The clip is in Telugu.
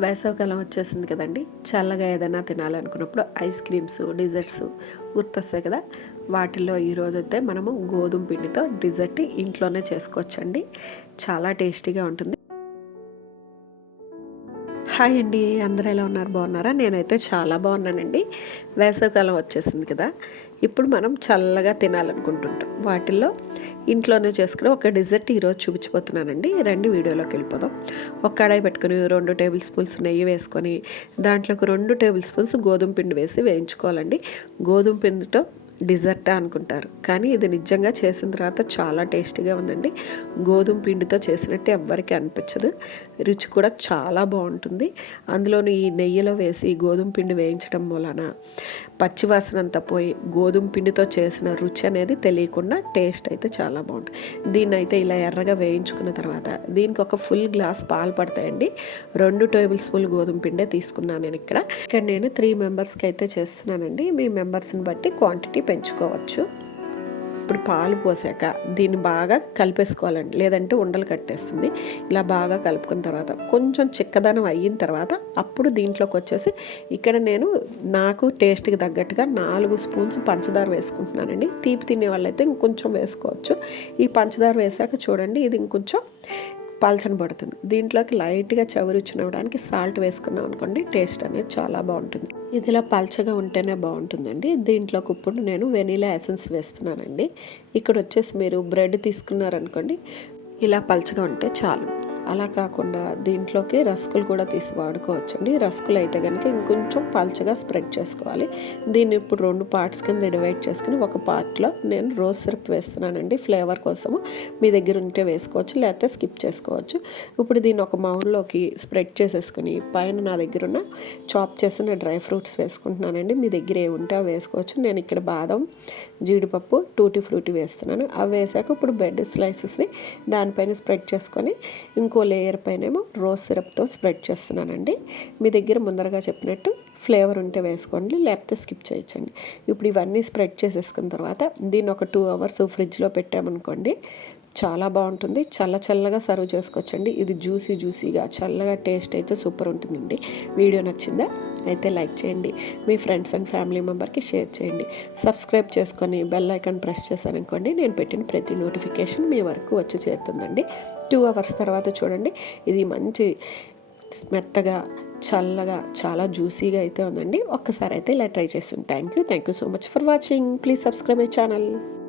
వేసవికాలం వచ్చేసింది కదండి. చల్లగా ఏదైనా తినాలనుకున్నప్పుడు ఐస్ క్రీమ్స్ డిజర్ట్స్ గుర్తొస్తాయి కదా. వాటిల్లో ఈరోజు అయితే మనము గోధుమ పిండితో డిజర్ట్ ఇంట్లోనే చేసుకోవచ్చండి. చాలా టేస్టీగా ఉంటుంది. హాయ్ అండి అందరూ ఎలా ఉన్నారు? బాగున్నారా? నేనైతే చాలా బాగున్నానండి. వేసవికాలం వచ్చేసింది కదా. ఇప్పుడు మనం చల్లగా తినాలనుకుంటుంటాం. వాటిల్లో ఇంట్లోనే చేసుకుని ఒక డిజర్ట్ ఈరోజు చూపించిపోతున్నానండి రెండు వీడియోలోకి వెళ్ళిపోదాం. ఒక కడాయి పెట్టుకుని రెండు టేబుల్ స్పూన్స్ నెయ్యి వేసుకొని దాంట్లోకి రెండు టేబుల్ స్పూన్స్ గోధుమ పిండి వేసి వేయించుకోవాలండి. గోధుమ పిండితో డిజర్టా అనుకుంటారు. కానీ ఇది నిజంగా చేసిన తర్వాత చాలా టేస్టీగా ఉందండి. గోధుమ పిండితో చేసినట్టు ఎవ్వరికి అనిపించదు. రుచి కూడా చాలా బాగుంటుంది. అందులోని ఈ నెయ్యిలో వేసి గోధుమ పిండి వేయించడం వలన పచ్చివాసన అంతా పోయి గోధుమ పిండితో చేసిన రుచి అనేది తెలియకుండా టేస్ట్ అయితే చాలా బాగుంటుంది. దీన్ని అయితే ఇలా ఎర్రగా వేయించుకున్న తర్వాత దీనికి ఒక ఫుల్ గ్లాస్ పాలు పడతాయండి. రెండు టేబుల్ స్పూన్ గోధుమ పిండే తీసుకున్నాను నేను ఇక్కడ. ఇక్కడ నేను త్రీ మెంబర్స్కి అయితే చేస్తున్నానండి. మీ మెంబర్స్ని బట్టి క్వాంటిటీ పెంచుకోవచ్చు. ఇప్పుడు పాలు పోసాక దీన్ని బాగా కలిపేసుకోవాలండి. లేదంటే ఉండలు కట్టేస్తుంది. ఇలా బాగా కలుపుకున్న తర్వాత కొంచెం చిక్కదనం అయిన తర్వాత అప్పుడు దీంట్లోకి వచ్చేసి ఇక్కడ నేను నాకు టేస్ట్కి తగ్గట్టుగా నాలుగు స్పూన్స్ పంచదార వేసుకుంటున్నానండి. తీపి తినే వాళ్ళైతే ఇంకొంచెం వేసుకోవచ్చు. ఈ పంచదార వేసాక చూడండి ఇది ఇంకొంచెం పల్చన పడుతుంది. దీంట్లోకి లైట్గా చవరుచ్చినవడానికి సాల్ట్ వేసుకున్నాం అనుకోండి టేస్ట్ అనేది చాలా బాగుంటుంది. ఇదిలా పల్చగా ఉంటేనే బాగుంటుందండి. దీంట్లోకి ఇప్పుడు నేను వెనీలా ఎసెన్స్ వేస్తున్నానండి. ఇక్కడ వచ్చేసి మీరు బ్రెడ్ తీసుకున్నారనుకోండి ఇలా పల్చగా ఉంటే చాలు. అలా కాకుండా దీంట్లోకి రస్కులు కూడా తీసి వాడుకోవచ్చండి. రస్కులు అయితే కనుక ఇంకొంచెం పల్చగా స్ప్రెడ్ చేసుకోవాలి. దీన్ని ఇప్పుడు రెండు పార్ట్స్ కింద డివైడ్ చేసుకుని ఒక పార్ట్లో నేను రోజ్ సిరప్ వేస్తున్నానండి. ఫ్లేవర్ కోసము మీ దగ్గర ఉంటే వేసుకోవచ్చు లేకపోతే స్కిప్ చేసుకోవచ్చు. ఇప్పుడు దీన్ని ఒక మౌల్లోకి స్ప్రెడ్ చేసేసుకుని పైన నా దగ్గర ఉన్న చాప్ చేసిన డ్రై ఫ్రూట్స్ వేసుకుంటున్నానండి. మీ దగ్గర ఏ ఉంటే అవి వేసుకోవచ్చు. నేను ఇక్కడ బాదం జీడిపప్పు టూటీ ఫ్రూటీ వేస్తున్నాను. అవి వేసాక ఇప్పుడు బెడ్ స్లైసెస్ని దానిపైన స్ప్రెడ్ చేసుకొని ఇంకో ఇంకో లేయర్ పైనేమో రోజ్ సిరప్తో స్ప్రెడ్ చేస్తున్నానండి. మీ దగ్గర ముందరగా చెప్పినట్టు ఫ్లేవర్ ఉంటే వేసుకోండి లేకపోతే స్కిప్ చేయొచ్చండి. ఇప్పుడు ఇవన్నీ స్ప్రెడ్ చేసేసుకున్న తర్వాత దీన్ని ఒక టూ అవర్స్ ఫ్రిడ్జ్లో పెట్టామనుకోండి చాలా బాగుంటుంది. చల్ల చల్లగా సర్వ్ చేసుకోవచ్చండి. ఇది జ్యూసీ జ్యూసీగా చల్లగా టేస్ట్ అయితే సూపర్ ఉంటుందండి. వీడియో నచ్చిందా? అయితే లైక్ చేయండి. మీ ఫ్రెండ్స్ అండ్ ఫ్యామిలీ మెంబర్కి షేర్ చేయండి. సబ్స్క్రైబ్ చేసుకొని బెల్ ఐకాన్ ప్రెస్ చేశారనుకోండి నేను పెట్టిన ప్రతి నోటిఫికేషన్ మీ వరకు వచ్చి చేరుతుందండి. టూ అవర్స్ తర్వాత చూడండి. ఇది మంచి మెత్తగా చల్లగా చాలా జ్యూసీగా అయితే ఉందండి. ఒక్కసారి అయితే ఇలా ట్రై చేస్తుంది thank you thank you so much for watching. Please subscribe my channel.